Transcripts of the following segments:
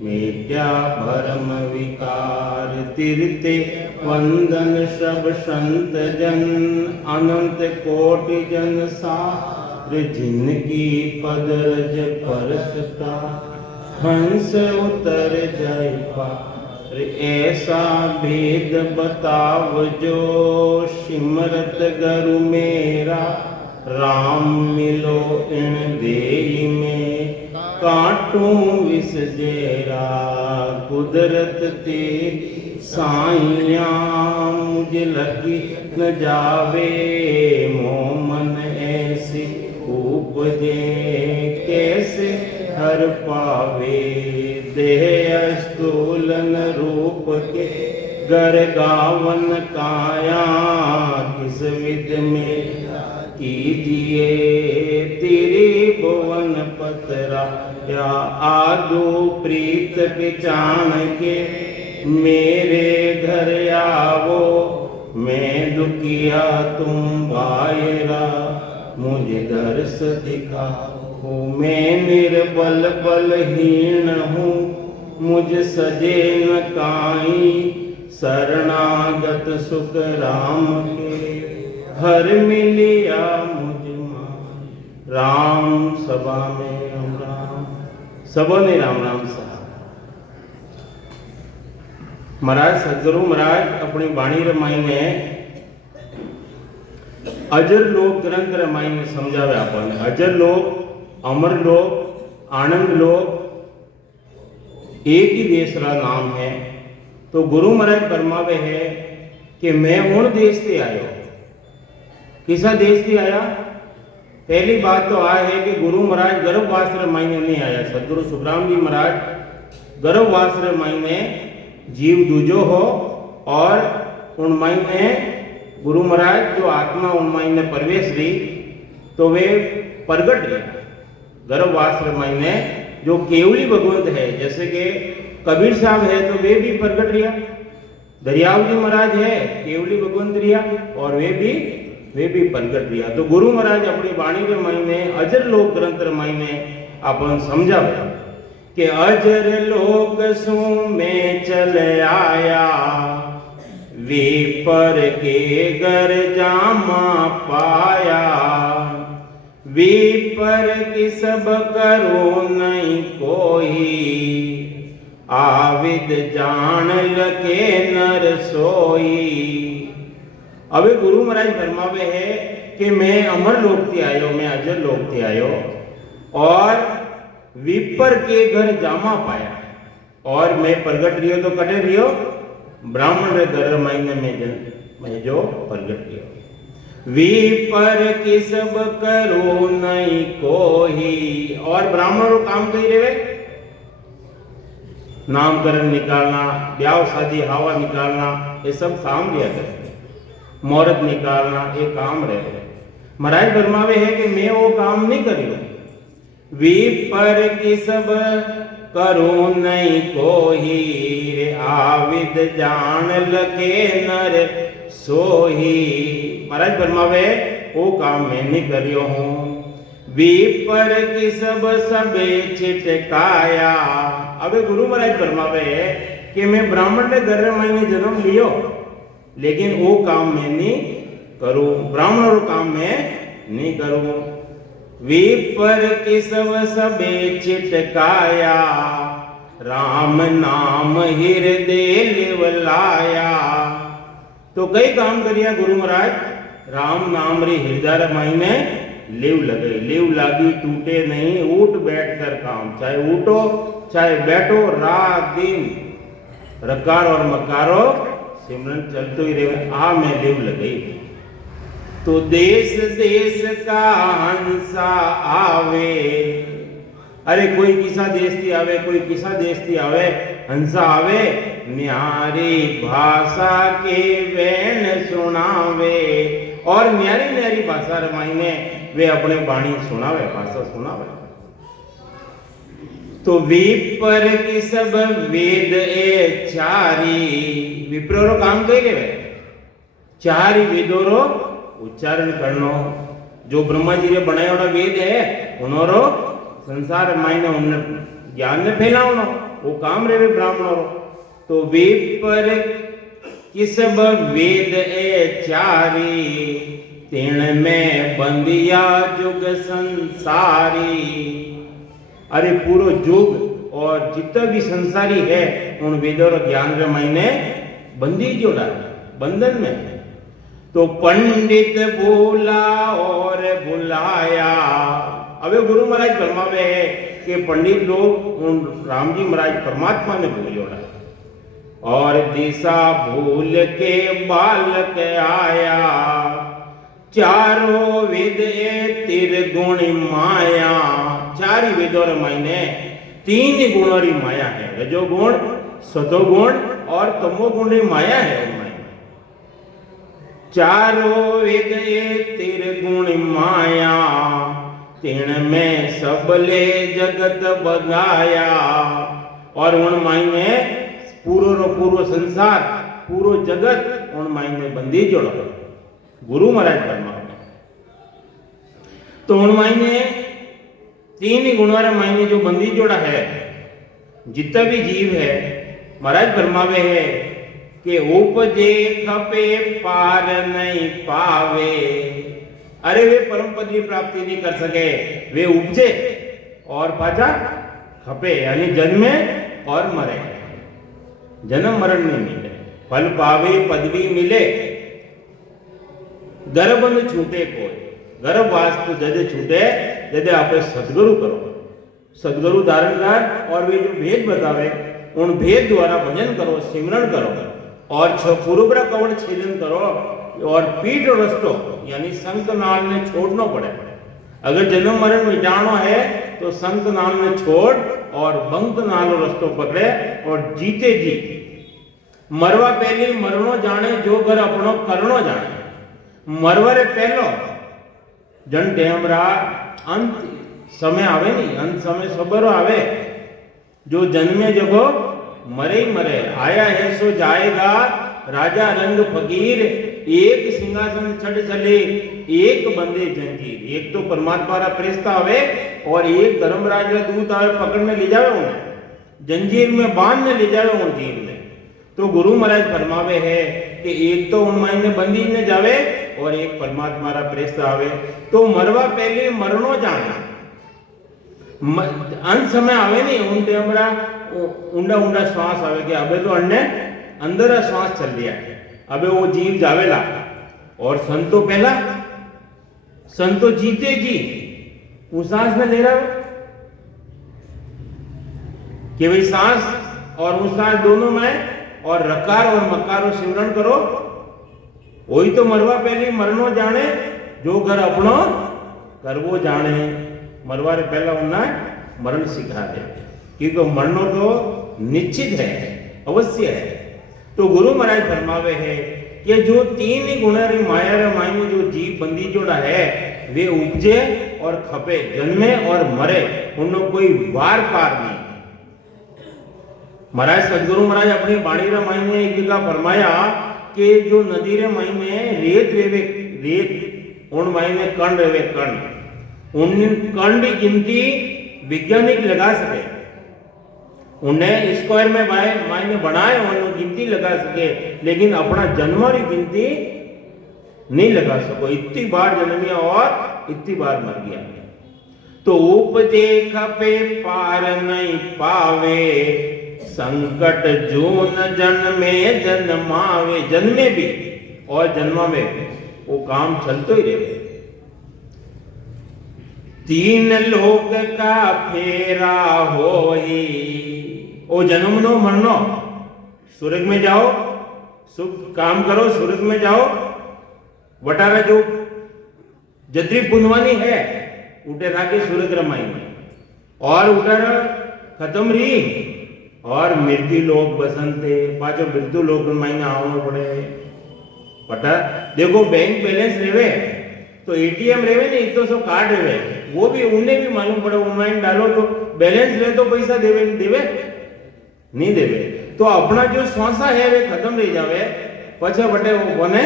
मिट्या भरम विकार तीर्थे वंदन सब संत जन अनंत कोटि जन सार जिनकी पद रज परसता हंस उतर जाय पार ऐसा भेद बताव जो सिमरत गुरु मेरा राम मिलो इन देहि में काटूं विष जेरा कुदरत ते साइया मुझ लगी न जावे मोमन ऐसी उपजे कैसे हर पावे देह स्थूलन रूप के गर गावन काया किस विध में कीजिए तेरे भुवन पतरा या आदो प्रीत पहचान के मेरे घर आवो मैं दुखिया तुम बायरा मुझे दर्श दिखाओ मैं निर्बल बलहीन हूँ मुझ सजे न काई शरणागत सुख राम के हर मिलिया मुझ मां राम सभा में राम राम सबों ने राम राम सा। महाराज सदगुरु महाराज अपनी वाणी रमाई में अजर लोक ग्रंथ रमाई में समझावे अपन अजर लोक अमर लोक आनंद लोक एक ही देश का नाम है। तो गुरु महाराज फरमावे है कि मैं उन देश से आयो किसा देश से आया। पहली बात तो आ है कि गुरु महाराज गर्भवास महीने नहीं आया। सदगुरु सुखराम जी महाराज गर्भवास महीने जीव दूजो हो और उन महीने गुरु महाराज जो आत्मा उन महीने प्रवेश ली तो वे प्रगट रहे। गर्भवास महीने जो केवली भगवंत है जैसे कि कबीर साहब है तो वे भी प्रगट रिया। दरियाव जी महाराज है केवली भगवंत रिया और वे भी प्रगट रिया। तो गुरु महाराज अपनी वाणी के महीने अजर लोक ग्रंथ महीने अपन समझावे कि अजर लोक सु में चल आया वे पर के घर जामा पाया वे पर की सब करो नहीं कोई आविद जान लगे नर सोई। अबे गुरु महाराज फरमावे है कि मैं अमर लोक से आयो मैं अजर लोक से आयो और विपर के घर जामा पाया और मैं प्रगट रियो तो कटे रियो ब्राह्मण रे घर महीने में मैं जो प्रगट रियो विपर की सब करो नहीं कोई। और ब्राह्मण रो काम कही रहे नामकरण निकालना ब्याह शादी हवा निकालना ये सब काम दिया करते मुहूर्त निकालना ये काम रहे। महाराज फरमावे है कि मैं वो काम नहीं करियो विपर की सब करो नहीं कोई रे आविद जान लगे नर सोही। महाराज फरमावे वो काम मैं नहीं करियो हूँ विपर की सब सबे छिटकाया। अबे गुरु महाराज फरमावे कि मैं ब्राह्मण ने घर महीने जन्म लियो लेकिन वो काम मैं नहीं करूं ब्राह्मण और काम मैं नहीं करूं। विपर की सब सबे छिटकाया राम नाम हृदय लिवलाया। तो कई काम करिया गुरु महाराज राम नाम रे हृदय महीने लिव लगे लिव लागी टूटे नहीं उठ बैठ कर काम चाहे उठो चाहे बैठो रात दिन रकार और मकारो सिमरन चलते ही रहे आ मैं लिव लगे। तो देश देश का हंसा आवे अरे कोई किसा देश थी आवे कोई किसा देश थी आवे हंसा आवे न्यारी भाषा के वैन सुनावे और न्यारी न्यारी भाषा रमाईने वे अपने वाणी सुनावे भाषा सुनावे। तो विपर की सब वेद ए चारी विप्रो काम कही रहे चार वेदों रो उच्चारण करनो जो ब्रह्मा जी ने बनाया वेद है उन्होंने संसार मायने उन्हें ज्ञान ने फैलावनो वो काम रहे ब्राह्मणों। तो वेद पर किस वेद ए चारी, तीण में बंदिया जुग संसारी। अरे पूरो जुग और जितना भी संसारी है उन वेदों और ज्ञान रे मायने बंदी जोड़ा बंधन में। तो पंडित बोला और बुलाया। अबे गुरु महाराज फरमावे है कि पंडित लोग उन राम जी महाराज परमात्मा ने भूल जोड़ा और दिशा भूल के बालक आया। चारों वेद ए त्रिगुण माया। चार ही वेदों रे मायने तीन गुणों री माया है, रजोगुण, सतोगुण और तमोगुण री माया है उनमें। चारों वेद ए त्रिगुण माया, तीन में सबले जगत बनाया। और उन मायने पूरो रो पूरो संसार, पूरो जगत उन मायने बंदी जोड़ो गुरु महाराज फरमावे। तो उन मायने तीन ही गुणों रे मायने जो बंदी जोड़ा है, जितना भी जीव है, महाराज फरमावे है कि उपजे खपे पार नहीं पावे। अरे वे परम पद की प्राप्ति नहीं कर सके, वे उपजे और पाचा खपे यानी जन्मे और मरे, जन्म मरण नहीं मिले। फल पावे पदवी मिले, गर्भ न छूटे कोई। गर्भ वास्तु जदे छूटे जदे आप सदगुरु करो, सदगुरु धारण कर और वे जो भेद बतावे उन भेद द्वारा भजन करो, सिमरण करो और पूर्वरा कवड़ छेदन करो और पीठ रस्तो यानी संत नाल ने छोड़ना पड़े। अगर जन्म मरण मिटाना है तो संत नाल ने छोड़ और बंक नाल रस्तो पकड़े और जीते जी मरवा पहले मरणो जाने जो घर अपनो करनो जाने। मरवरे पहलो जन टेमरा अंत समय आवे नहीं, अंत समय सबरो आवे। जो जन्मे जगो मरे ही मरे, आया है सो जाएगा। राजा रंग फकीर, एक सिंहासन छड़ चले, एक बंदे जंजीर। एक तो परमात्मा रा प्रेस्ता आवे और एक धर्मराज रा दूत आवे पकड़ने ले जावे उन्हें, जंजीर में बांधने ले जावे उन जीव में। तो गुरु महाराज फरमावे है कि एक तो उन मायने बंदी ने जावे और एक परमात्मा रा प्रेस्ता आवे। तो मरवा पहले मरनो जाना, अंत समय आवे नहीं उन टेमरा ऊंडा ऊंडा श्वास आवे कि अबे तो अन्ने अंदर श्वास चल दिया, अबे वो जीव जावेला। और संतो पहला, संतो जीते जी वो सांस में ले रहा कि भाई सांस और वो सांस दोनों में और रकार और मकारो सिमरण करो। वही तो मरवा पहले मरनो जाने, जो घर अपनो करवो जाने। मरवा रे पहला उन्ना मरण सिखा दे, क्योंकि मरनो तो निश्चित है, अवश्य है। तो गुरु महाराज फरमावे है कि जो तीन ही गुण री माया रे मायने जो जीव बंदी जोड़ा है वे उपजे और खपे, जन्मे और मरे, उनको कोई वार पार नहीं। महाराज सदगुरु महाराज अपनी बाणी रे मायने एक जगह फरमाया कि जो नदी रे मायने रेत रेवे रेत, उन मायने कण रेवे कण, उन कण की गिनती वैज्ञानिक लगा सके, उन्हें स्क्वायर में मायने बनाए उन्हें गिनती लगा सके, लेकिन अपना जन्म की गिनती नहीं लगा सको। इतनी बार जन्मिया और इतनी बार मर गया। तो उपजे खपे पार नहीं पावे, संकट जून जन्मे जन्मावे। जन्मे भी और जन्मावे वो काम चलते ही रहे। तीन लोक का फेरा होई, ओ जन्म नो मरनो, स्वर्ग में जाओ, सुख काम करो, स्वर्ग में जाओ। वटारा जो जद्री पुनवानी है उठे राके स्वर्ग रमाई में, और उठर खत्म रही और मृत्यु लोक बसंते पाचो मृत्यु लोक मायने आवनो पड़े। पता देखो बैंक बैलेंस रेवे तो एटीएम रेवे नहीं तो सब कार्ड रेवे, वो भी उन्हें भी मालूम पड़े ऑनलाइन डालो तो बैलेंस रहे तो पैसा देवे नहीं देवे। तो अपना जो श्वासा है वे खत्म रह जावे, पछे बटे वो कोने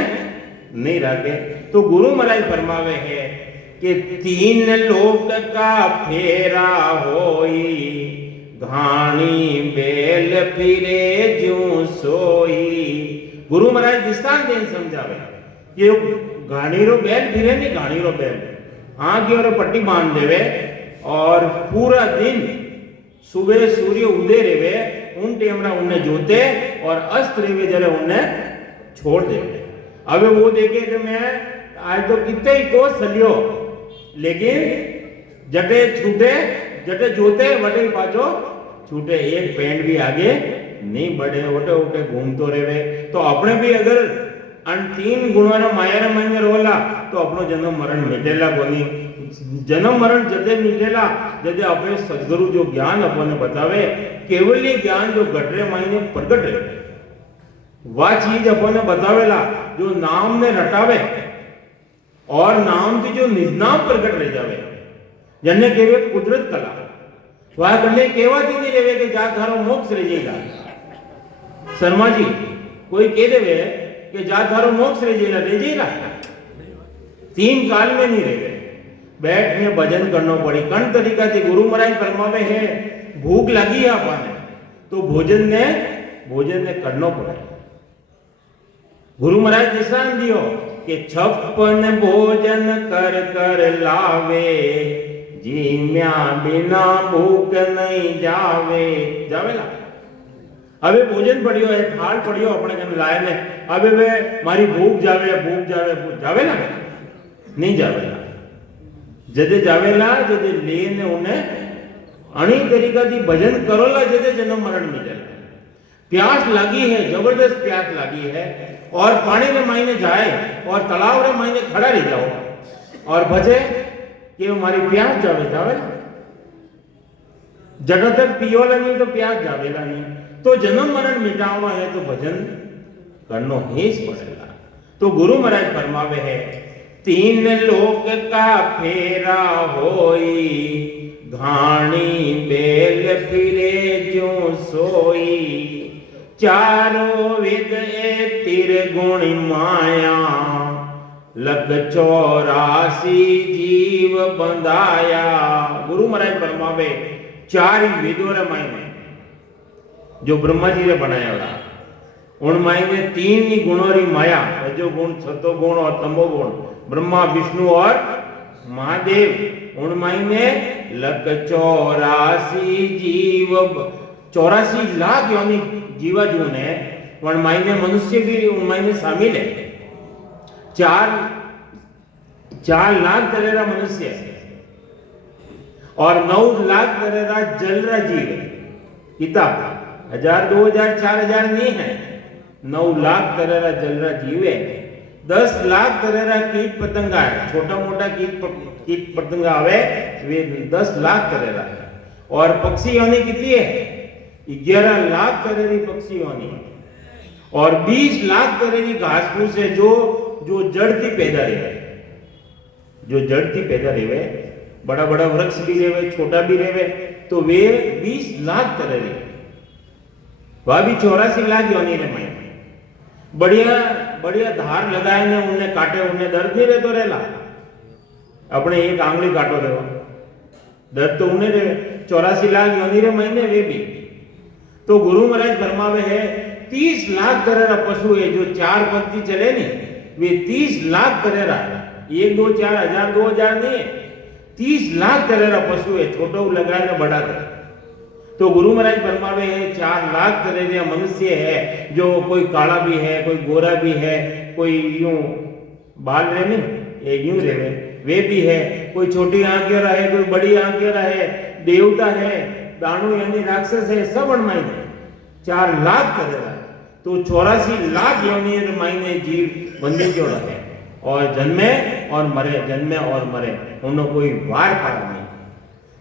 नहीं राखे। तो गुरु महाराज फरमावे है कि तीन लोक का फेरा होई, घाणी बेल फिरे ज्यों सोई। गुरु महाराज दृष्टांत देन समझावे कि घाणी रो बैल फिरे नहीं, घाणी रो बैल आगे और पट्टी बांध देवे और पूरा दिन सुबह सूर्य उदय रेवे उन टेमरा उन्हें जोते और अस्त रेवे जरे उन्हें छोड़ देवे। अब वो देखे कि मैं आज तो कितने ही कोस चलियो, लेकिन जटे छूटे जटे जोते वटे पाछो छूटे, एक पेंट भी आगे नहीं बढ़े, ओटे ओटे घूमतो रहे। तो अपने भी अगर अन तीन गुणों माया मायने रोला तो अपनो जन्म मरण मिटेला कोनी। जन्म मरण जदे मिटेला जदे अपने सदगुरु जो ज्ञान अपने बतावे, केवल ये ज्ञान जो गटरे मायने प्रगट रहे, वह चीज अपने बतावेला जो नाम ने रटावे और नाम की जो निजनाम प्रगट रह जावे, जन्ने केवे कुदरत कला वह करने केवाती नहीं रहे कि जा थारो मोक्ष रह जाएगा। शर्मा जी कोई कह देवे कि जा थारो मोक्ष रह जाएगा, तीन काल में नहीं रहे, बैठ में भजन करना पड़ी। कण तरीका थी गुरु महाराज फरमावे है भूख लगी है अपने तो भोजन ने करना पड़े। गुरु महाराज निशान दियो कि 56 भोजन कर कर लावे, जीम्या बिना भूख नहीं जावे। जावेला अबे भोजन पड़ियो है, थाल पड़ियो अपने कन लाए ने, अबे वे मारी भूख जावे जावेला नहीं जावेला। जदे जावेला जदे लेने उन्हें अणी तरीका थी भजन करोला जदे जन्म मरण मिटेला। प्यास लगी है, जबरदस्त प्यास लगी है और पानी में मायने जाए और तालाब में मायने खड़ा रह जाओ और बचे कि हमारी प्यास जावे जगह तक पियोला नहीं तो प्यास जावेला नहीं। तो जन्म मरण मिटावा है तो भजन करनो ही पड़ेगा। तो गुरु महाराज फरमावे है 3 लोक का फेरा होई, घाणी बेल फिरे ज्यों सोई। चारों वेद ए तिरगुण माया, लख 84 जीव बंधाया। गुरु महाराज फरमावे 4 वेदों रे मायने जो ब्रह्मा जी ने बनाया रहा, उन मायने 3 ही गुणों री माया, रजो गुण, सतो गुण और तमो गुण, ब्रह्मा विष्णु और महादेव। उन मायने लख 84 जीव, 84 लाख यानी जीवा जो ने उन मायने मनुष्य भी उन मायने शामिल है। 4 लाख तरेरा मनुष्य है और 9 लाख तरेरा जलरा जीव है। किताब 1000 2000 4000 नहीं है, 9 लाख तरेरा जलरा जीव है। 10 लाख तरेरा कीट पतंगा है, छोटा मोटा कीट पतंगा आवे वे 10 लाख तरेरा है। और पक्षी योनि कितनी है? 11 लाख तरेरी पक्षी योनि और 20 लाख तरेरी घास फूस है जो जड़ती पैदा रहे, जो जड़ती पैदा रहे, बड़ा बड़ा वृक्ष भी रहे, छोटा भी रहे, तो वे 20 लाख तरेरी, वह भी 84 लाख योनि रे माई। बढ़िया बढ़िया धार लगाए ने उन्हें काटे, उन्हें दर्द नहीं रहतो रहेला। अपने एक आंगली काटो रहे दर्द तो उन्हें रहे। 84 लाख योनि रे महीने वे भी। तो गुरु महाराज फरमावे है 30 लाख तरेरा पशु है जो 4 पत्ती चले नहीं, वे 30 लाख तरेरा, 1 2 4 1000 2000 नहीं है, 30 लाख तरेरा पशु है, छोटो लगाए ना बड़ा था। तो गुरु महाराज फरमावे है 4 लाख तरेरा मनुष्य है, जो कोई काला भी है, कोई गोरा भी है, कोई यूं बाल रहे नहीं ये यूं रहे वे भी है, कोई छोटी आंखें रहे, कोई बड़ी आंखें रहे, देवता है, दानव यानी राक्षस है, सब अणमाई 4 लाख तरेरा। तो 84 लाख योनि मायने जीव बंदे जो रहे और जन्मे और मरे, जन्मे और मरे, उन्होंने कोई वार पार नहीं।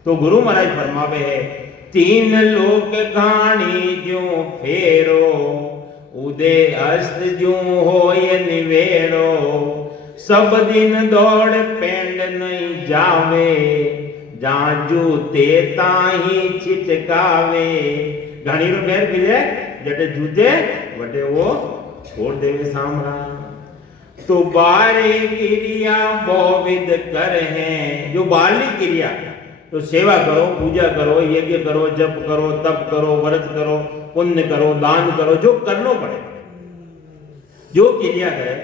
तो गुरु महाराज फरमावे है 3 लोक घाणी ज्यों फेरो, उदय अस्त ज्यों होय निवेरो। सब दिन दौड़ पेंड नहीं जावे, जाजू ते ताही छिटकावे। घाणी रो पैर पीले जटे जूते वटे वो छोड़ देवे सामरा। तो बारे क्रिया बहुविध कर हैं, जो बाली क्रिया तो सेवा करो, पूजा करो, यज्ञ करो, जप करो, तप करो, व्रत करो, पुण्य करो, दान करो, जो करना पड़े, जो क्रिया करे,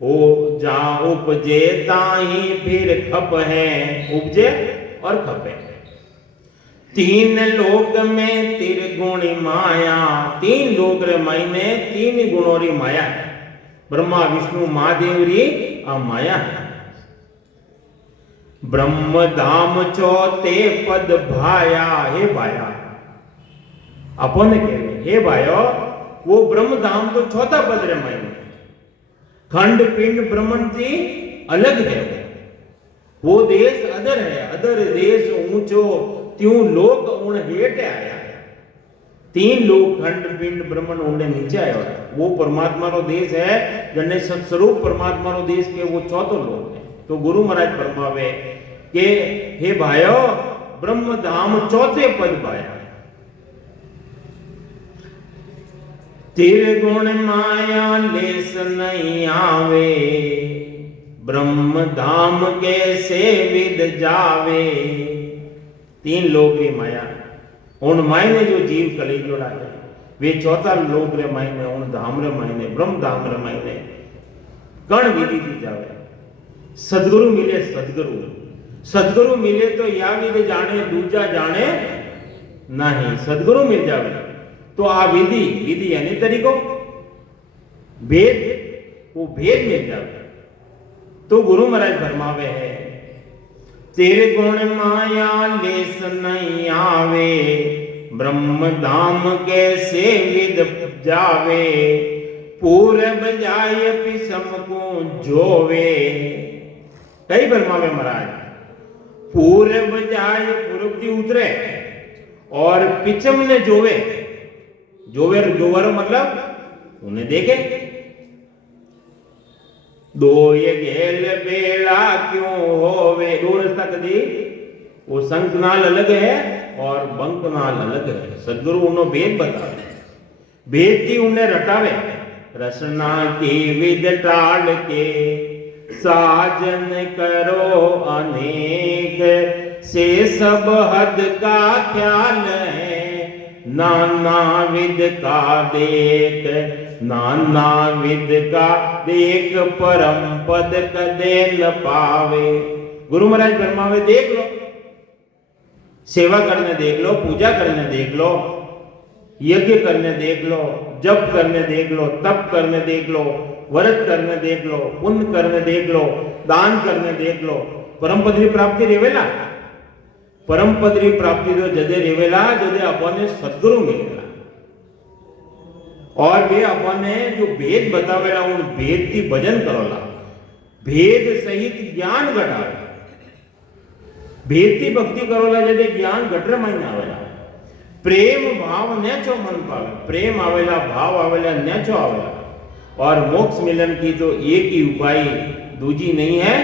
वो जा उपजे ताही फिर खप है, उपजे और खपे। तीन लोक में त्रिगुणी माया, तीन लोक रे मायने तीन गुणों री माया है। ब्रह्मा विष्णु महादेव री आ माया है। ब्रह्म धाम चौथे पद भाया, हे भाया अपन के हे भायो, वो ब्रह्म धाम तो चौथा पद रे मायने, खंड पिंड ब्रह्मन थी अलग है, वो देश अदर है, अदर देश ऊंचो त्यों लोक उन हेठ आया। तीन लोक खंड पिंड ब्रह्मन उनने नीचे आया, वो परमात्मा रो देश है, जने सत्स्वरूप परमात्मा रो देश के वो चौथो लोक है। तो गुरु महाराज फरमावे के हे भाइयो, ब्रह्म धाम चौथे पद पाया। त्रिगुण माया लेस नहीं आवे, ब्रह्म धाम कैसे विद जावे। तीन लोक री माया, उन मायने जो जीव कली जोड़ा है, वे चौथा लोक रे मायने, उन धाम रे मायने, ब्रह्म धाम रे मायने कण विधि थी जावे। सदगुरु मिले, सदगुरु मिले तो या विधि जाने, दूजा जाने नहीं। सदगुरु मिल जावे तो आ विधि यानी तरीको, भेद, वो भेद मिल जावे। तो गुरु महाराज फरमावे है, तेरे गुण माया लेस नहीं आवे, ब्रह्म धाम कैसे विद जावे। पूरब जाय पिसम को जोवे, कई फरमावे महाराज, पूरब जाय पूरब की उतरे और पिछम ने जोवे, जोवर मतलब उन्हें देखे। दो ये गेल बेड़ा क्यों होवे, दो रास्ता कदी, वो संत नाल अलग है और बंक नाल अलग है। सदगुरु उन्हों भेद बतावे, भेद थी उन्हें रटावे। रसना की विद टाल के साजन करो अनेक, से सब हद का ख्याल है, नाना विद का देख, नाना विद का देख, परम पद कदे न पावे। गुरु महाराज फरमावे, देख लो, सेवा करने देख लो, पूजा करने देख लो, यज्ञ करने देख लो, जप करने देख लो, तप करने देख लो, व्रत करने देख लो, पुण्य करने देख लो, दान करने देख लो। परम पद की प्राप्ति रेवेला, परम पद की प्राप्ति तो जदे रेवेला जदे अपने सदगुरु मिलेला, और वे अपने जो भेद बतावेला उन भेद की भजन करोला, भेद सहित ज्ञान घटावे, भेद की भक्ति करोला जदे ज्ञान घटरे में आवेला। प्रेम भाव नेचो मन पावे, प्रेम आवेला, भाव आवेला, नेचो आवेला। और मोक्ष मिलन की तो एक ही उपाय, दूजी नहीं है,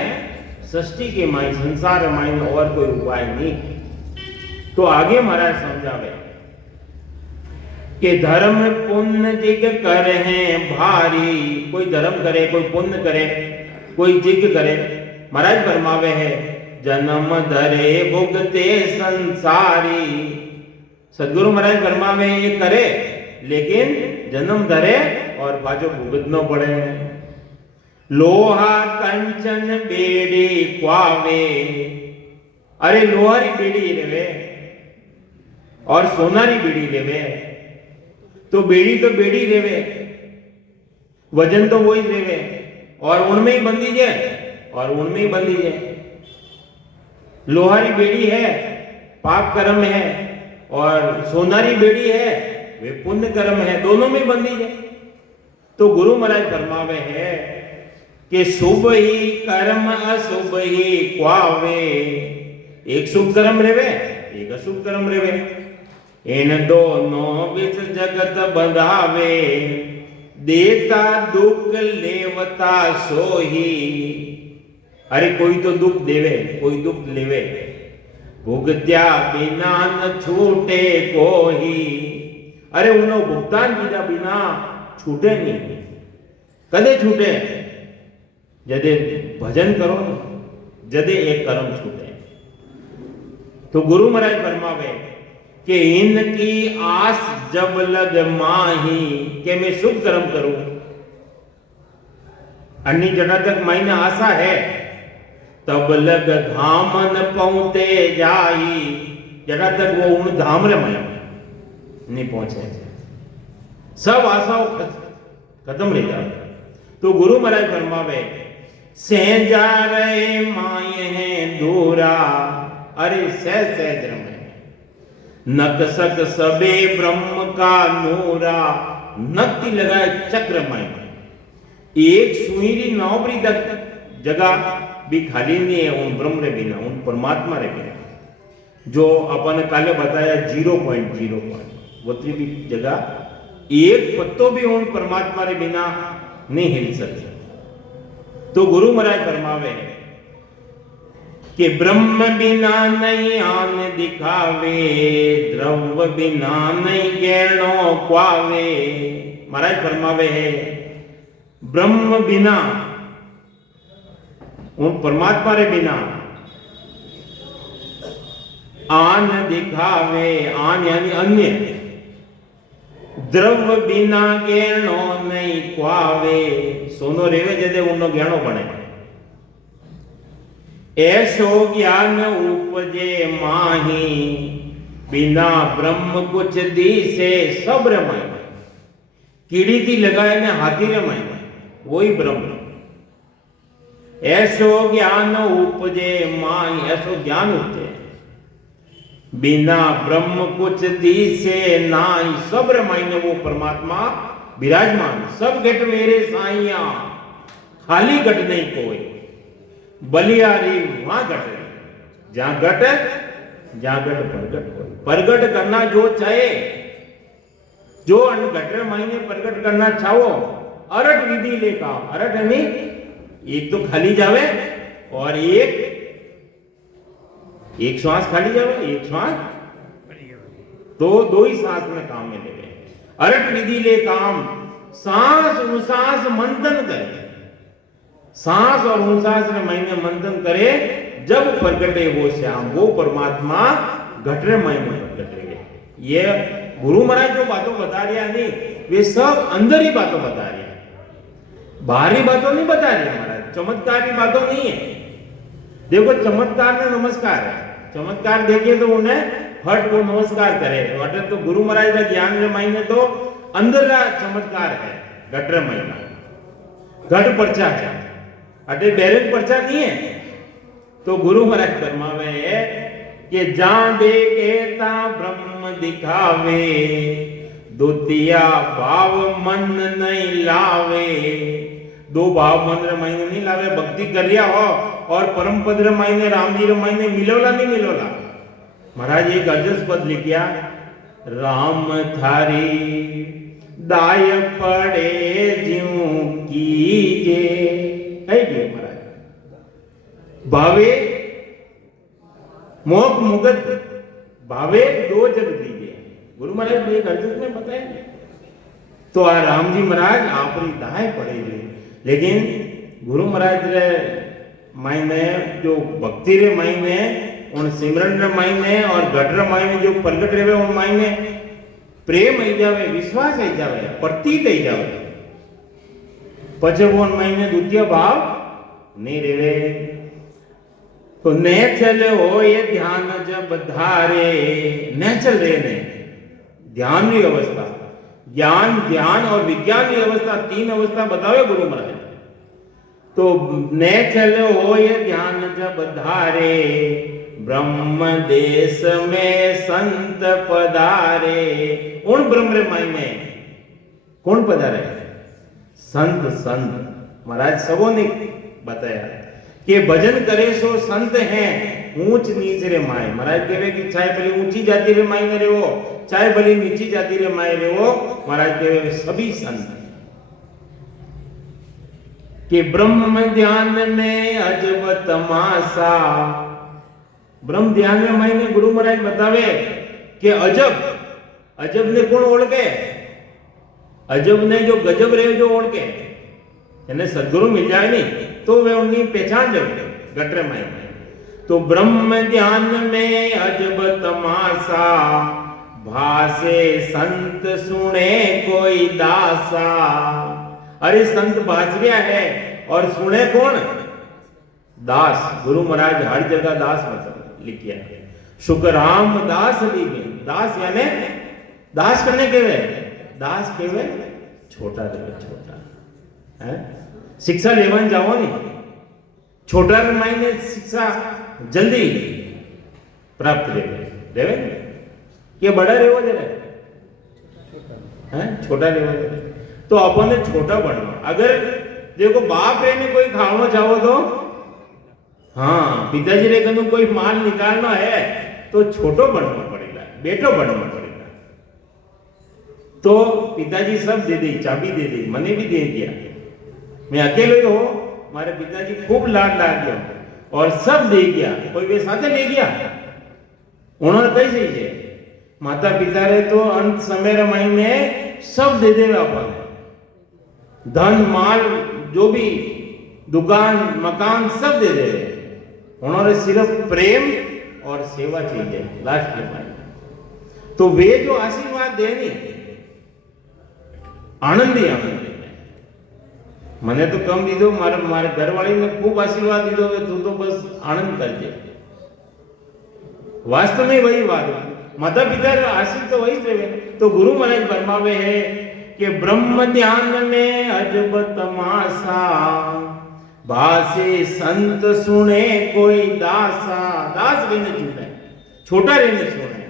सृष्टि के माई, संसार माई में और कोई उपाय नहीं। तो आगे महाराज समझावे कि धर्म पुण्य जिग कर हैं भारी, कोई धर्म करे, कोई पुण्य करे, कोई जिग करे। महाराज फरमावे है, जन्म धरे भुगते संसारी। सदगुरु महाराज फरमावे ये करे, लेकिन जन्म धरे और बाजो भुगतना पड़े। लोहा कंचन बेड़ी क्वावे, अरे लोहारी बेड़ी लेवे और सोनारी बेड़ी लेवे, तो बेड़ी रेवे, वजन तो वही रेवे, और उनमें ही बंदी जाए, और उनमें ही बंदी जाए। लोहारी बेड़ी है पाप कर्म है, और सोनारी बेड़ी है वे पुण्य कर्म है, दोनों में बंदी जाए। तो गुरु महाराज फरमावे है कि शुभ ही कर्म अशुभ ही क्वावे, एक शुभ कर्म रेवे, एक अशुभ कर्म रेवे, इन दोनों बीच जगत बंधावे। देता दुख लेवता सोही, अरे कोई तो दुख देवे, कोई दुख लेवे। भुगत्या बिना न छूटे कोही, अरे उन्हों भुगतान किया बिना छूटे नहीं। कदे छूटे? जदे भजन करो, जदे एक कर्म छूटे। तो गुरु महाराज फरमावे कि इनकी आस जब लग माही के मैं शुभ कर्म करूं, अन्य जड़ा तक मायने आशा है, तब लग धामन पहुंचे जाई, जड़ा तक वो उन धाम रे माया नहीं पहुंचे, सब आशाओं खत्म रह जाए। तो गुरु महाराज फरमावे सहजा रहे माए हैं दूरा, अरे सहज सहज रमे नकसक सबे ब्रह्म का नूरा, नक्ति लगाए चक्र माए, एक सुईरी नौबरी तक जगह भी खाली नहीं है उन ब्रह्म रे बिना, उन परमात्मा रे बिना, जो अपन ने काले बताया 0.0 वो भी जगह एक पत्तो भी उन परमात्मा रे बिना नहीं हिल सकता। तो गुरु महाराज फरमावे कि ब्रह्म बिना नहीं आन दिखावे, द्रव्य बिना नहीं गहनो क्वावे। महाराज फरमावे है ब्रह्म बिना, उन परमात्मा रे बिना आन दिखावे, आन यानी अन्य, द्रव्य बिना गहनो नहीं क्वावे, सोनो रेवे जदे उन्नो गहनो बने, ऐसो ज्ञान उपजे माही, बिना ब्रह्म कुछ दिसे सब रमाय, कीड़ी थी लगाए ने हाथी रमाय, वही ब्रह्म। ऐसो ज्ञान उपजे माही, ऐसो ज्ञान उपजे, बिना ब्रह्म कुछ दिसे नाई, सब रमाई ने वो परमात्मा विराजमान, सब घट मेरे साइया, खाली घट नहीं कोई, बलियारी वहां घट, जहां घट प्रगट कोई, प्रगट करना जो चाहे, जो घट मायने प्रगट करना चाहो, अरट विधि लेका, अरट नहीं एक तो खाली जावे और एक श्वास खाली जावे, एक श्वास तो दो ही सांस में काम में ले गए। अरट विधि ले काम, सांस अनुसास मंथन करे, सांस और अनुसास में महीने मंथन करे, जब प्रगटे वो श्याम, वो परमात्मा घटरे महीने प्रगटेंगे। ये गुरु महाराज जो बातों बता रहा नहीं, वे सब अंदर ही बातों बता रहे हैं, बाहरी बातों नहीं बता रहे महाराज, चमत्कार की बातों नहीं है। देखो चमत्कार में नमस्कार है, चमत्कार देखिए तो उन्हें हट को नमस्कार करे, अटल तो गुरु महाराज का ज्ञान रे मायने तो अंदर का चमत्कार है, घट रे महीना, घट पर्चा है, अटे बैरक पर्चा नहीं है। तो गुरु महाराज फरमावे है कि जहां देखेता ब्रह्म दिखावे, द्वितीय भाव मन नहीं लावे, दो भाव मन रे महीने नहीं लावे, भक्ति कर रिया हो और परम पद रे महीने राम जी रे महीने मिलोला नहीं मिलोला। महाराज एक अजस पद लिखिया, राम थारी दाय पड़े ज्यों कीजे, है कि महाराज भावे मोक मुगत भावे दो जग दीजिए, गुरु महाराज ने एक अजस में बताया। तो आ राम जी महाराज आपरी दाय पड़े, लेकिन गुरु महाराज रे मायने जो भक्ति रे मायने, उन सिमरन रे मायने और घट रे मायने जो प्रगट रहे उन मायने प्रेम आई जावे, विश्वास आई जावे, प्रतीत आई जावे, पछे वो उन मायने द्वितीय भाव नहीं रेवे। तो ने चले हो ये ध्यान जब धारे, न चल रहे ने ध्यान की अवस्था, ज्ञान ध्यान और विज्ञान की अवस्था, तीन अवस्था बतावे गुरु महाराज। तो ने चलो हो ये ध्यान जब धारे, ब्रह्म देश में संत पधारे, उन ब्रह्म रे मायने कौन पधारे? संत। संत महाराज सबों ने बताया कि भजन करे सो संत हैं, ऊंच नीच रे माए। महाराज कहे कि चाहे भले ऊंची जाति रे मायने रे हो, चाहे भले नीची जाति रे माए रे हो, महाराज कहे सभी संत हैं। कि ब्रह्म ध्यान में अजब तमाशा, ब्रह्म ध्यान में मायने गुरु महाराज बतावे कि अजब, अजब ने कौन ओळखे? अजब ने जो गजब रहे जो ओळखे, यानी सदगुरु मिल जाए नहीं तो वे उनकी पहचान देवे गटरे मायने। तो ब्रह्म ज्ञान में अजब तमाशा, भासे संत सुने कोई दासा। अरे संत भास रहा है और सुने कौन? दास। गुरु महाराज हर जगह दास मतलब लिखिया। शुकराम दास लिखे। दास यानी दास करने के वे, दास के वे छोटा देवे, छोटा है। शिक्षा लेवन जाओ नहीं, छोटा मायने शिक्षा जल्दी प्राप्त देवे ये बड़ा रेवो दे रहे, छोटा रेवो दे। तो अपन ने छोटा बनना। अगर देखो बाप रे ने कोई खाना चाहो तो हाँ, पिताजी रे कनु कोई माल निकालना है तो छोटो बनना पड़ेगा, बेटो बनना पड़ेगा। तो पिताजी सब दे दे, चाबी दे दी, मने भी दे दिया। मैं अकेले ही हो, मारे पिताजी खूब लाड लाड गया और सब दे गया। कोई वे साथे ले गया उन्होंने कही सही है। माता पिता रे तो अंत समय रे महीने सब दे देवे अपन, धन माल जो भी दुकान मकान सब दे देवे। उन्होंने सिर्फ प्रेम और सेवा चाहिए लास्ट में। तो वे जो आशीर्वाद देनी आनंदी आनंदी मने तो कम दीदो, मारे घरवाली ने खूब आशीर्वाद दीदो कि तू तो बस आनंद कर दे। वास्तव में वही बात है, माता पिता का आशीर्वाद तो वही देवे। तो गुरु महाराज फरमावे है कि ब्रह्म ध्यान में अजब तमाशा, भासे संत सुने कोई दासा। दास रहने सुने, छोटा रहने सुने।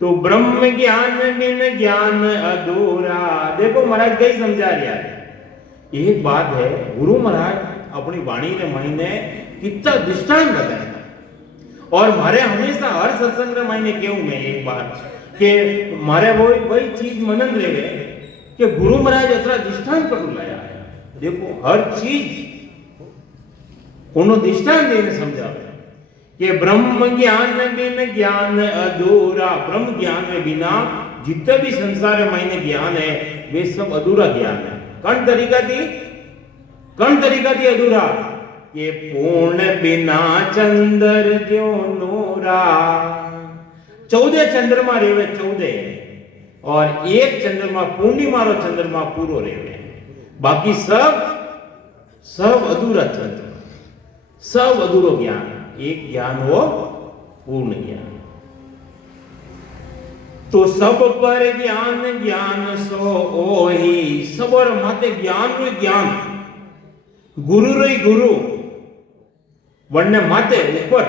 तो ब्रह्म ज्ञान बिन ज्ञान अधूरा। देखो महाराज कई समझा रहा है। एक बात है, गुरु महाराज अपनी वाणी के महीने कितना दृष्टांत बताया। और मारे हमेशा हर सत्संग महीने क्यों मैं एक बात कि मारे वही चीज मनन रहे कि गुरु महाराज अतरा दृष्टांत पर लाया है। देखो हर चीज उन्होंने दृष्टांत देने समझा कि ब्रह्म ज्ञान बिन ज्ञान अधूरा। ब्रह्म ज्ञान में बिना जितने भी संसार महीने ज्ञान है वे सब अधूरा ज्ञान है। कौन तरीका थी अधूरा? ये पूर्ण बिना चंद्र जो नूरा। 14 चंद्रमा रेवे, 14 और एक चंद्रमा पूर्णिमा रो चंद्रमा पूरो रेवे। बाकी सब अधूरा चंद्रमा, सब अधूरो ज्ञान। एक ज्ञान वो पूर्ण ज्ञान। तो सब पर ज्ञान ज्ञान सो ओही। सब और माते ज्ञान रो ज्ञान, गुरु रो गुरु वरने माते ऊपर।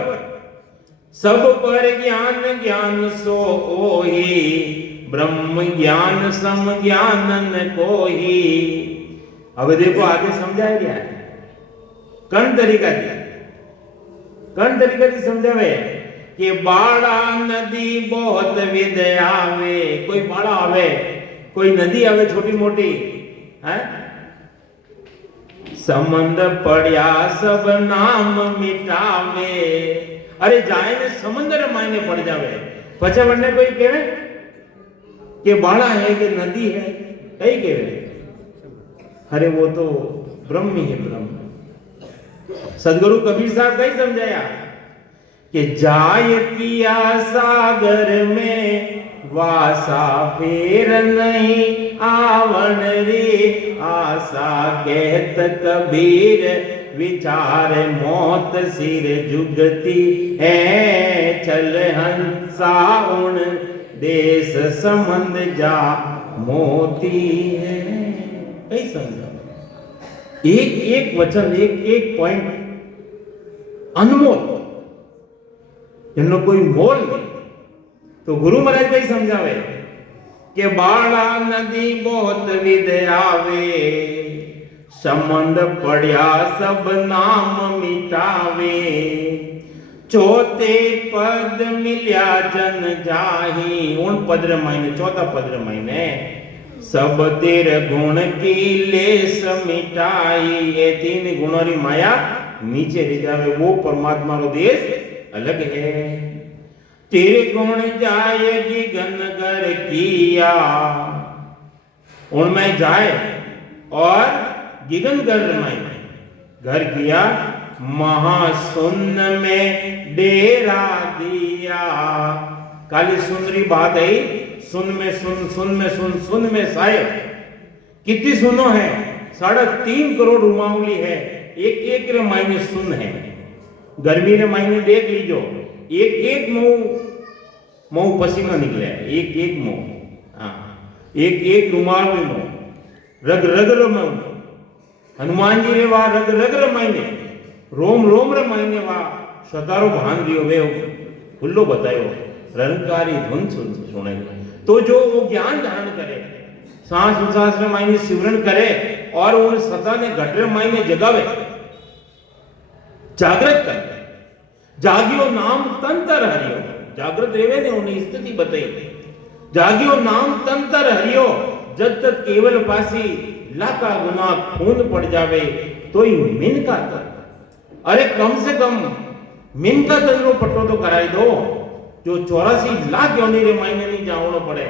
सब पर ज्ञान ज्ञान सो ओही, ब्रह्म ज्ञान सम ज्ञानन कोही। अब देखो आगे समझाया गया है कौन तरीका थी समझावे कि बाड़ा नदी बहुत विद आवे। कोई बाड़ा आवे, कोई नदी आवे छोटी मोटी है, समंद पड़िया सब नाम मिटावे। अरे जाए ने समंदर मायने पड़ जावे पछे वरने कोई कहे कि बाड़ा है कि नदी है, कई कहे अरे वो तो ब्रह्म ही है। ब्रह्म सदगुरु कबीर साहब कई समझाया कि जाय किया सागर में वासा फिर नहीं आवण रे। आशा कहत कबीर विचार मौत सिर जुगती है। चल हंसा उन देश संबंध जा मोती है। कई समझा एक एक वचन, एक एक पॉइंट अनमोल, इनमें कोई मोल नहीं। तो गुरु महाराज कई समझावे कि बाड़ा नदी बहुत विद आवे, संबंध पड़िया सब नाम मिटावे। चौथे पद मिल्या जन जाही। उन पद महीने, चौथा पद महीने सब तेरे गुण की लेस मिटाई। ये 3 गुणों री माया नीचे ले जावे, वो परमात्मा रो देश अलग है। तेरे गुण जाएगी गनगर किया। उनमें जाए और गिगन घर में घर किया महाशून्य में डेरा दिया। काली सुंदरी बात है, सुन में सुन, सुन में सुन, सुन में शायर। कितनी सुनो है? 3.5 करोड़ रुमावली है, एक एक रे मायने सुन है। गर्मी रे मायने देख लीजो, एक एक मुंह पसीना निकले, एक एक मुंह, हाँ, एक एक रुमाल में मुंह, रग रग रे मुंह। हनुमान जी रे वा रग रग रे मायने, रोम रोम रे मायने वा सतारो भान दियो वे खुल्लो बतायो, रंगकारी धुन सुने। तो जो वो ज्ञान धारण करे, सांस उच्छ्वास रे मायने सिमरन करे और उन सता ने घट रे मायने जगावे, जागृत कर, जागियो नाम तंतर हरियो। जागृत रेवे ने उन्हें स्थिति बताई, जागियो नाम तंतर हरियो, जब तक केवल पासी लाखा गुना खून पड़ जावे तो ही मिन का तर। अरे कम से कम मिन का तंत्रो पट्टो तो कराई दो, जो 84 लाख योनि रे मायने नहीं जावनो पड़े,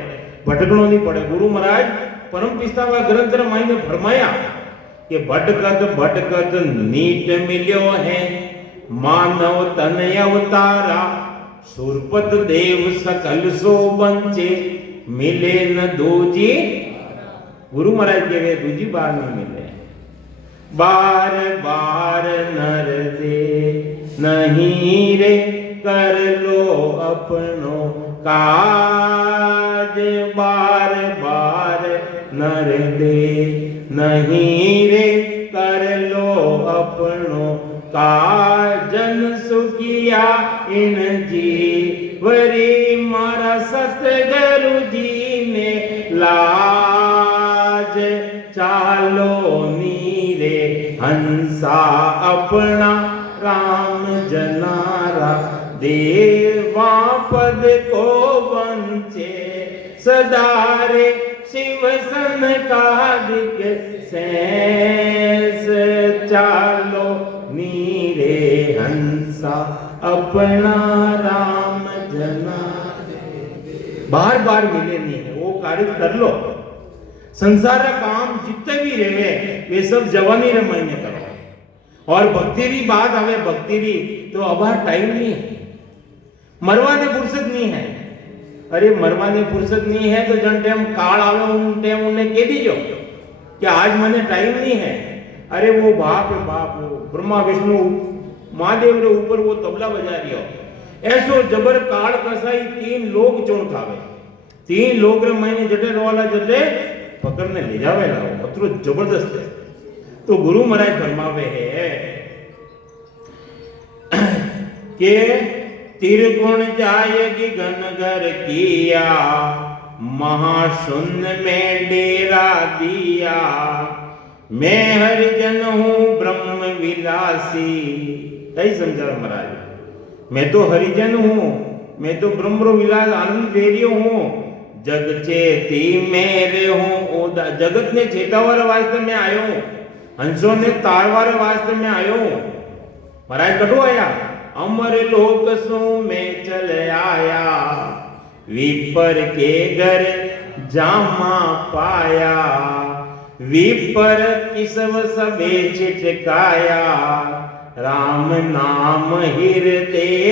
भटकनो नहीं पड़े। गुरु महाराज परम पिस्तावा ग्रंथ रे मायने फरमाया कि भटकत भटकत नीट मिल्यो है, मानव तन अवतारा, सुरपत देव सकल सो बंचे, मिले न दूजी। गुरु महाराज कहे दूजी बार नहीं मिले, बार बार नर दे नहीं रे, कर लो अपनो काज, बार बार नर दे नहीं रे, कर लो अपनो काज। जन सुखिया इन जीवरी, मारा सतगुरु जी ने लाज, चालो नीरे हंसा अपना, राम जनारा देवा पद को वंचे, सदारे शिव सन कादिक सैस, चालो नीरे हंसा अपना, राम जनारे। बार बार मिले नहीं है, वो कार्य कर लो। संसार का काम जितने भी रहे वे सब जवानी रे महीने करो। और भक्ति की बात आवे, भक्ति की तो अबा टाइम नहीं है, मरवाने फुर्सत नहीं है। अरे मरवाने फुर्सत नहीं है तो जन टाइम काल आवे उन टाइम उन्हें कह दीजो कि आज मने टाइम नहीं है। अरे वो बाप है बाप, वो ब्रह्मा विष्णु महादेव रे ऊपर वो तबला बजा रही हो, ऐसो जबर काल कसाई 3 लोग चोण खावे, 3 लोग रे महीने जटे रोवाला जटे पकड़ने ले जावे लाओ, अतरो जबरदस्त है। तो गुरु महाराज फरमावे है के त्रिगुण जायगी घन घर किया, महाशून्य में डेरा दिया, मैं हरिजन हूं ब्रह्म विलासी। कई समझा महाराज, मैं तो हरिजन हूं, मैं तो ब्रह्म विलास आनंद वेरियो हूं, जग चेती मेरे हूं। जगत ने चेतावार वास्ते में आयो हूं, हंसों ने तारवार वास्ते में आयो हूं। महाराज कटो आया, अमर लोक सो में चल आया, विपर के घर जामा पाया, विपर किसव सबे छिटकाया, राम नाम हृदय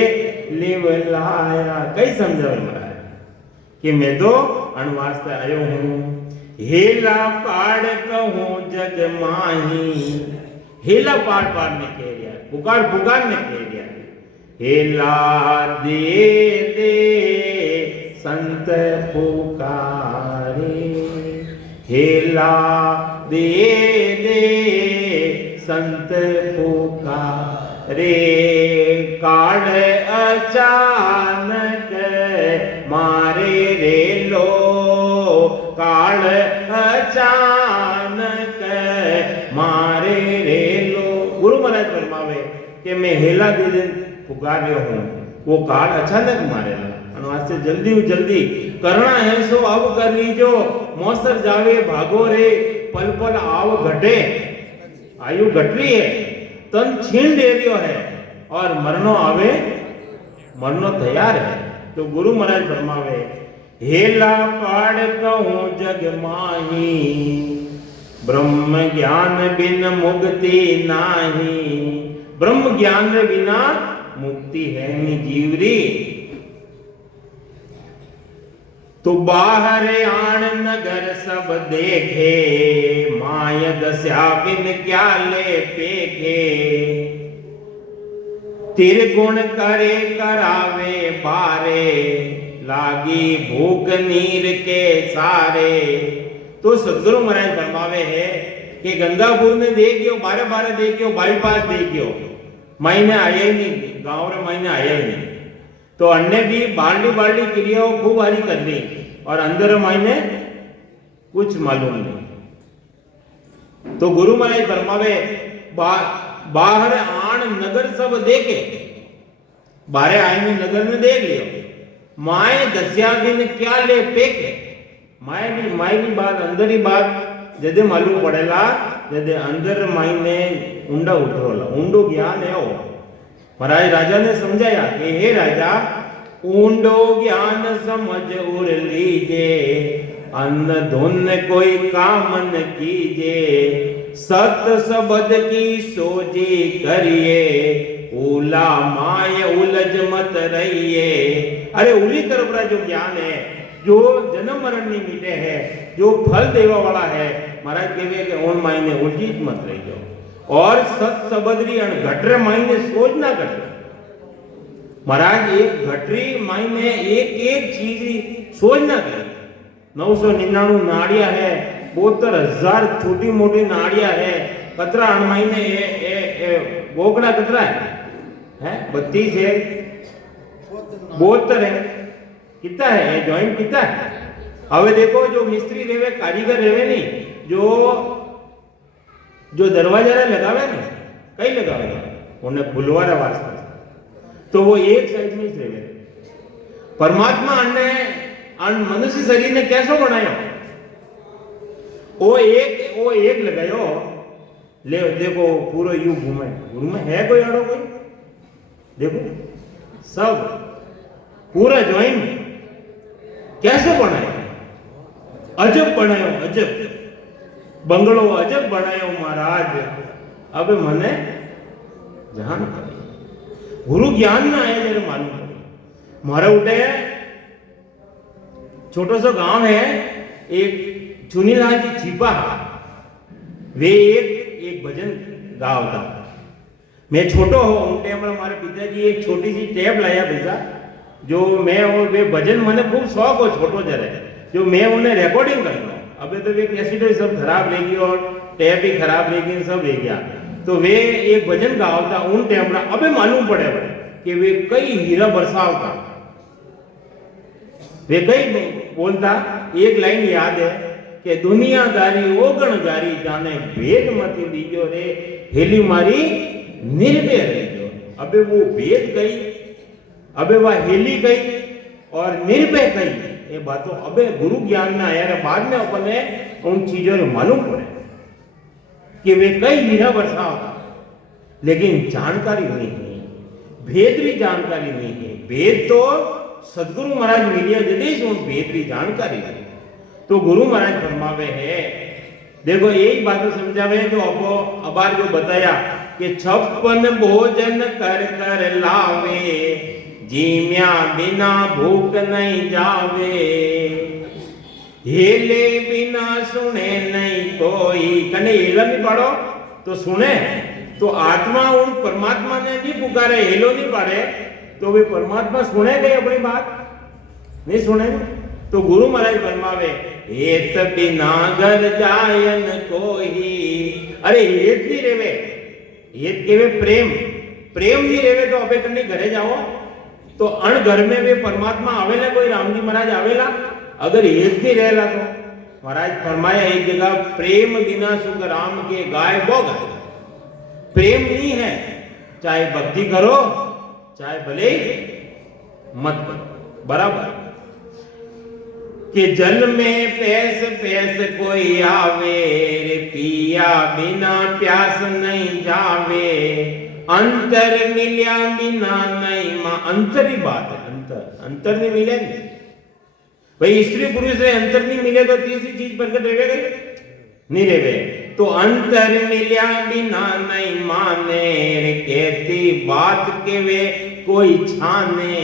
लिवलाया। कई समझा महाराज कि मैं तो अणवास्ते आयो हूं, हेला पाड़ कहूं जग माही। हेला पाड़ पाड़ ने कह दिया, पुकार पुकार ने कह दिया, हेला दे दे संत पुकारे, हेला दे दे संत पुकारे, काढ़ अचानक मारे रे लो, काढ़ अचानक मारे रे लो। गुरु महाराज फरमावे कि मैं हेला दे दे पुकार रहे हूं, वो काल अचानक मारेला, वास्ते जल्दी जल्दी करना है सो अब कर लीजो, मौसर जावे भागो रे, पल पल आव घटे। आयु घट रही है, तन छीन दे रियो है और मरनो आवे, मरनो तैयार है। तो गुरु महाराज फरमावे, हेला पाड़ कहूं जग माही, ब्रह्म ज्ञान बिन मुक्ति नाही, ब्रह्म ज्ञान रे बिना मुक्ति है नी जीवरी। तो बाहर आण नगर सब देखे, माय दस्या बिन क्या ले पेखे। तिरगुण करे करावे बारे, लागी भूख नीर के सारे। तो सदगुरु महाराज फरमावे है कि गंगापुर में देखियो, बारे बारे देखियो, बाईपास देखियो, महीने आया ही नहीं, गांव में महीने आया ही नहीं। तो अन्य भी बाल्टी बाल्टी क्रियाओं खूब हारी कर ली और अंदर महीने कुछ मालूम नहीं। तो गुरु महाराज फरमावे बाहर आण नगर सब देखे, बारे आए में नगर में देख लियो, माए दस्या दिन क्या ले पेके। माए की बात, अंदर ही बात जदे मालूम पड़ेला, जदे अंदर माई ने ऊंडा उतरोला, ऊंडो ज्ञान है वो। महाराज राजा ने समझाया कि हे राजा, ऊंडो ज्ञान समझ उर लीजे, अन्न धुन कोई काम न कीजे। सत सबद की सोजी करिए, उला माय उलझ मत रहिए। अरे उली तरफ का जो ज्ञान है, जो जन्म मरण नहीं मिटे है, जो फल देवा वाला है, महाराज कहे कि ओन मायने उलझी मत रही जाओ। और सत सबदरी अन घटरे मायने सोच ना कर। महाराज एक घटरी मायने एक एक चीज सोच ना करे। 999 नाड़ियां है, 72,000 छोटी मोटी नाड़ियां है, कतरा अन मायने गोगड़ा कतरा है 32 है, 72 है, कितना है जॉइंट कितना है। હવે देखो जो मिस्त्री रेवे, कारीगर रेवे नहीं, जो दरवाजा लगावे ने, कई लगावे उन्हें खुलवाने वास्ते, तो वो एक साइड में ही रेवे। परमात्मा अन्य मनुष्य शरीर ने कैसे बनाया, वो एक लगायो ले। देखो पूरा यू घूमे है कोई आड़ो कोई, देखो सब पूरा ज्वाइंट कैसे बनाया, अजब बनायो, अजब बंगलो अजब बनायो महाराज। अब मने जान पड़े, गुरु ज्ञान ना आया मेरे मालूम पड़े। मारा उठे छोटो सो गांव है, एक चुनीलाल जी छिपा, वे एक भजन गावता। मैं छोटो हो उनटे हमारे पिताजी एक छोटी सी टेप लाया भैया, जो मैं और वे भजन मैंने खूब शौक हो छोटो जरे, जो मैं उन्हें रिकॉर्डिंग करता हूँ। अबे तो वे कैसेट सब खराब रहेगी और टेप भी खराब रहेगी, सब रह गया। तो वे एक भजन गावता उन टेप ना, अबे मालूम पड़े कि वे कई हीरा बरसावता, वे कई बोलता। एक लाइन याद है कि दुनियादारी ओगणगारी जाने भेद मत दीजो रे, हेली मारी निर्भय रहियो। अबे वो भेद गई, अबे वह हेली गई और निर्भय गई, ये बातों अबे गुरु ज्ञान में आया है। बाद में अपने उन चीजों में मालूम पड़े कि वे कई हीरा बरसाव, लेकिन जानकारी नहीं है, भेद भी जानकारी नहीं है। भेद तो सदगुरु महाराज मिलिया जदेश उन भेद भी जानकारी है। तो गुरु महाराज फरमावे है, देखो यही बातें समझावे जो अबार जो बताया कि 56 भोजन कर कर लावे, जीम्या बिना भूख नहीं जावे। हेले बिना सुने नहीं कोई, कने हेला नहीं पाड़ो तो सुने। तो आत्मा उन परमात्मा ने नहीं पुकारे, हेलो नहीं पाड़े, तो वे परमात्मा सुने गए अपनी बात नहीं सुने। तो गुरु महाराज फरमावे, हेत बिना घर जायन कोई। अरे हेत नहीं रेवे, हेत केवे प्रेम, प्रेम नहीं रेवे तो अबे कने घरे जाओ तो अण घर में वे परमात्मा आवेला, कोई राम जी महाराज आवेला। अगर हेत नहीं रहेला तो महाराज फरमाया एक जगह, प्रेम बिना सुख राम के गाय वो गाय। प्रेम नहीं है, चाहे भक्ति करो चाहे भले मत करो, बराबर। कि जल में पैस पैस कोई आवे, रे पिया बिना प्यास नहीं जावे। अंतर मिलिया बिना नहीं मां, अंतर ही बात है, अंतर नहीं मिले भाई, स्त्री पुरुष से अंतर नहीं मिले तो तीसरी चीज प्रकट रहेगा नहीं रहेगा। तो अंतर मिल्या बिना नहीं माने, कहती बात के वे कोई छाने।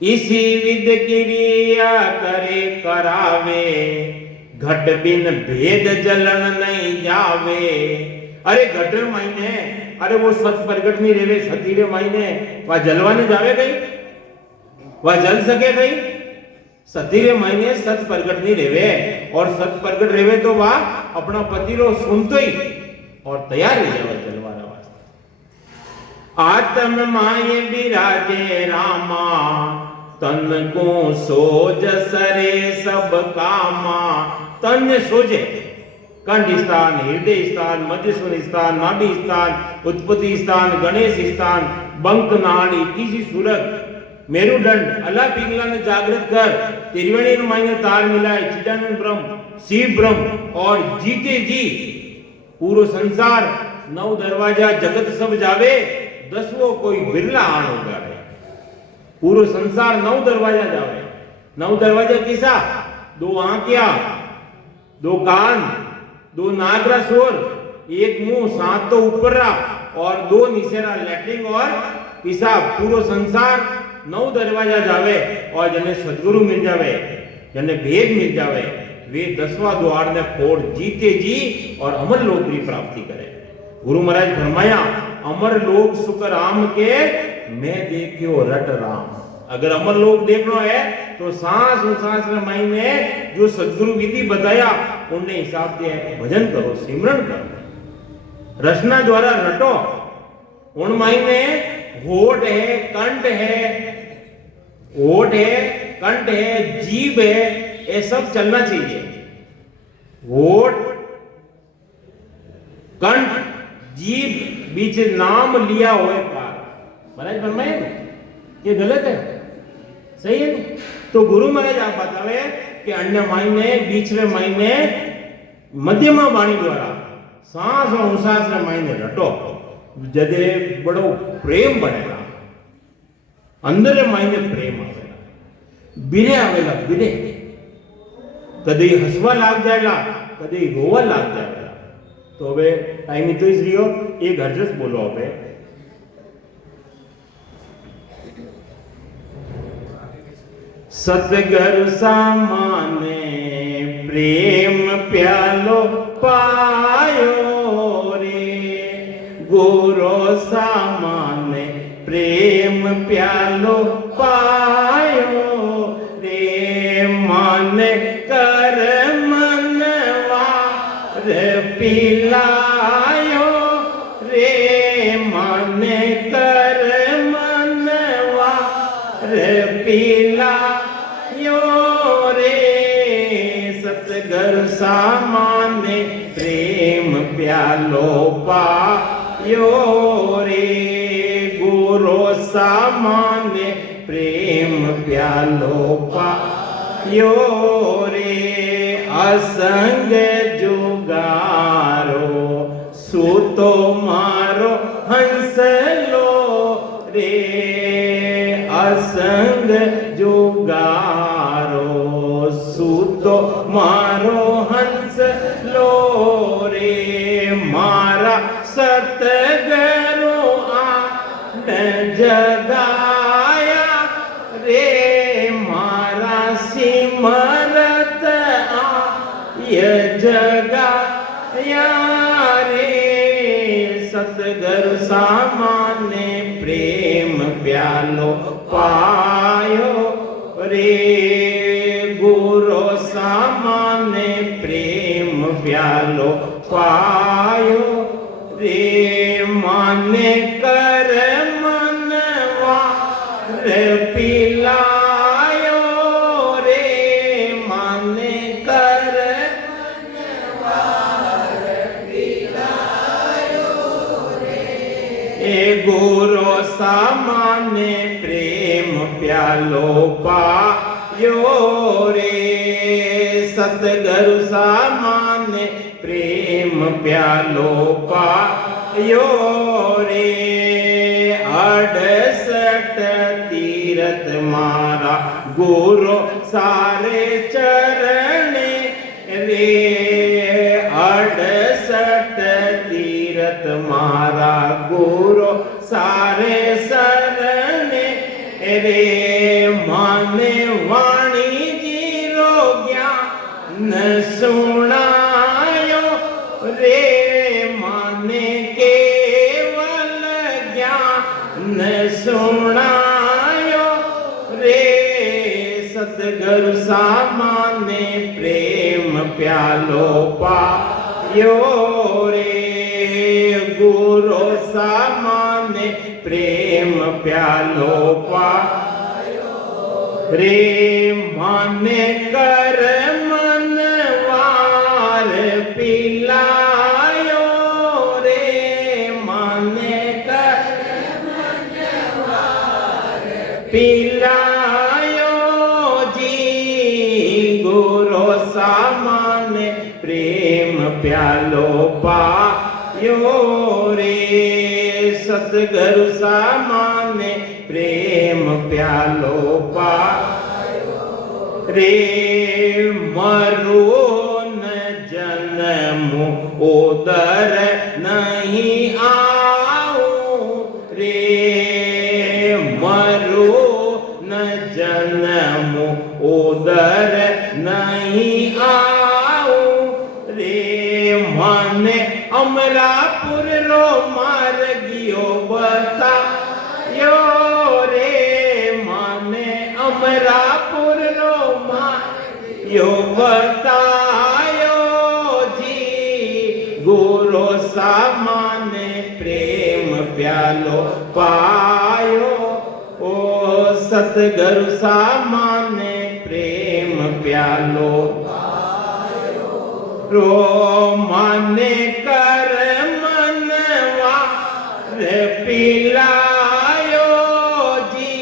इसी विद क्रिया करे करावे, घट बिन भेद जलन नहीं जावे। अरे घट मायने, अरे वो सच प्रगट नहीं रेवे सतीरे मायने, वह जलवाने जावे गई, वह जल सके गई। सतीरे मायने सच प्रगट नहीं रेवे, और सच प्रगट रेवे तो वह अपना पति रो सुनतो ही और तैयार हो जावे जलवाना वास्ते। आत्म माये विराजे रामा, तन को सोज सरे सब कामा। तन ने सोजे कंठ स्थान, हृदय स्थान, मध्यस्वन स्थान, नाभि स्थान, उत्पत्ति स्थान, गणेश स्थान, बंक नाड़ी, किसी सूरत, मेरुदंड, अल्लाह पिंगला ने जागृत कर, त्रिवेणी मायने तार मिलाए, चिदानंद ब्रह्म, शिव ब्रह्म और जीते जी पूरा संसार, नौ दरवाजा जगत सब जावे, दसवो कोई बिरला आन होगा। पूरा संसार नौ दरवाजा जावे। नौ दरवाजा किसा? दो आंखियां, दो कान, दो नागरा सोर, एक मुंह, सात तो ऊपरा और दो निसेरा लैट्रिन और पिसाब। पूरा संसार नौ दरवाजा जावे, और जने सदगुरु मिल जावे, जने भेद मिल जावे, वे 10वां द्वार ने फोड़ जीते जी और अमर लोक की प्राप्ति करे। गुरु महाराज फरमाया, अमर लोक सुख राम के मैं देखियो रट राम। अगर अमर लोक देखना है तो सांस सांस में मायने जो सदगुरु विधि बताया उनने हिसाब से भजन करो, सिमरन करो, रचना द्वारा रटो। उन मायने होठ है, कंठ है, होठ है, कंठ है, जीभ है, ये सब चलना चाहिए। होठ, कंठ, जीभ बीच नाम लिया हुए पार। महाराज फरमाए ये गलत है, सही है? तो गुरु महाराज आप बतावे कि अन्य मायने, बीच में मायने, मध्यमा वाणी द्वारा सांस और उसास में मायने रटो, जदे बड़ो प्रेम बनेगा, अंदर मायने प्रेम आवेगा, बिरे आवेगा, बिरे कदी हसवा लाग जाएगा, कदी रोवा लाग जाएगा। तो હવે टाइम तो इस रियो एक हरजस बोलो। હવે सतगुरु सामाने प्रेम प्यालो पायो रे, गुरु सामाने प्रेम प्यालो पायो रे, मन कर मनवा रे पिलायो रे, मन कर मनवा रे पिलायो रे, सतगुरु सामाने प्रेम प्यालो पायो रे, गुरु सामाने प्रेम प्यालो पायो रे, असंग जुगारो सूतो मारो हंसलो रे, असंग जुगारो सूतो मारो हंसलो रे, मारा सतगुरु आन जगाया रे, मारा सिमरत ये जगाया रे, सतगुरु सामाने प्रेम प्यालो पायो रे, गुरु सामाने प्रेम प्यालो पायो रे, माने कर मनवा रे पिलायो रे, माने कर मनवा रे पिलायो रे, ए गुरु सामाने प्रेम प्यालो पायो रे, सतगुरु सामाने प्रेम प्यालो पायो रे, 68 तीरथ मारा गुरु सारे चरणे रे, सुनायो रे माने केवल ज्ञान सुनायो रे सतगुरु सामाने प्रेम प्यालो पायो रे गुरु सामाने प्रेम प्यालो पायो रे माने कर मनवार पिलायो रे माने कर मनवार पिलायो जी गुरु सामाने प्रेम प्यालो पायो रे सतगुरु सामाने प्रेम प्यालो पायो रे मरो न जन्मो उदर नहीं आऊं रे मरो न जन्मो उदर नहीं आऊं रे मने अमरापुर रो मार गियो बतायो रे मने अमरापुर रो मार यो बतायो जी गुरु सामाने प्रेम प्यालो पायो ओ सतगुरु सामाने प्रेम प्यालो पायो रो माने कर मनवा रे पिलायो जी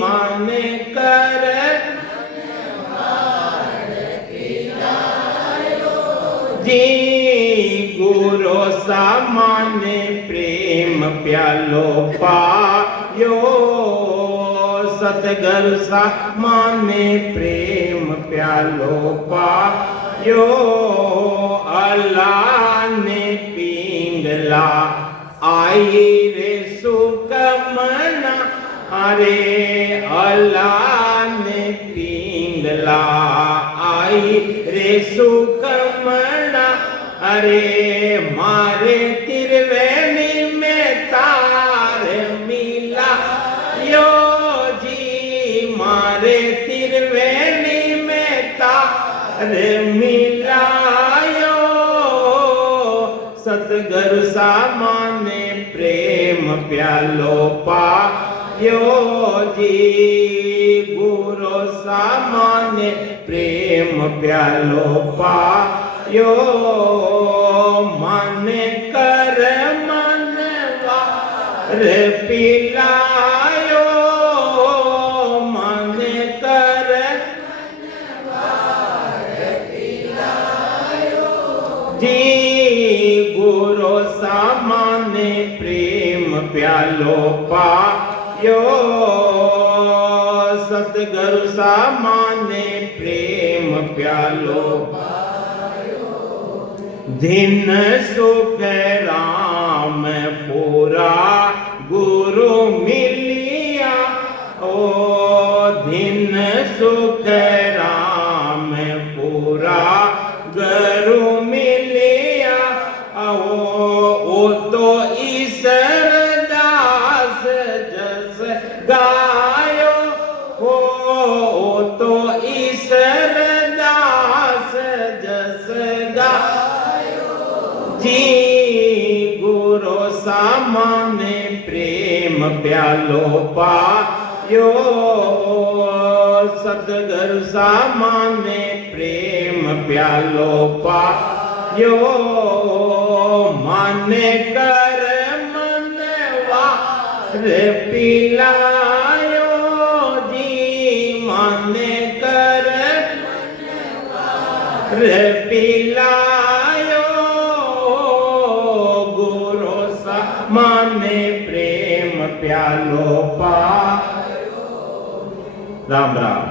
माने कर जी गुरु सामाने प्रेम प्यालो पायो सतगुरु सामाने प्रेम प्यालो पायो अल्लाह ने पिंगला आई रे सुकमना अरे अल्लाह ने पिंगला आई रे सुकमना अरे मारे त्रिवेणी में तार मिला यो जी मारे त्रिवेणी में तार मिला यो सतगुरु सामाने प्रेम प्यालो पायो जी गुरु सामाने प्रेम प्यालो पायो माने कर मनवार पिलायो माने कर मनवार पिलायो जी गुरु सामाने प्रेम प्यालो पायो सतगुरु सामाने प्रेम प्यालो दिन सुख राम पूरा गुरु मिलिया ओ दिन सुख राम पूरा गुरु मिलिया ओ तो ईश्वर दास जस गायो ओ तो ईश्वर दास जस गायो जी गुरु सामाने प्रेम प्यालो पायो सतगुरु सामाने प्रेम प्यालो पायो माने कर मनवार पिलायो जी माने कर मनवार पिलायो गुरु सामाने प्रेम प्यालो पायो राम राम।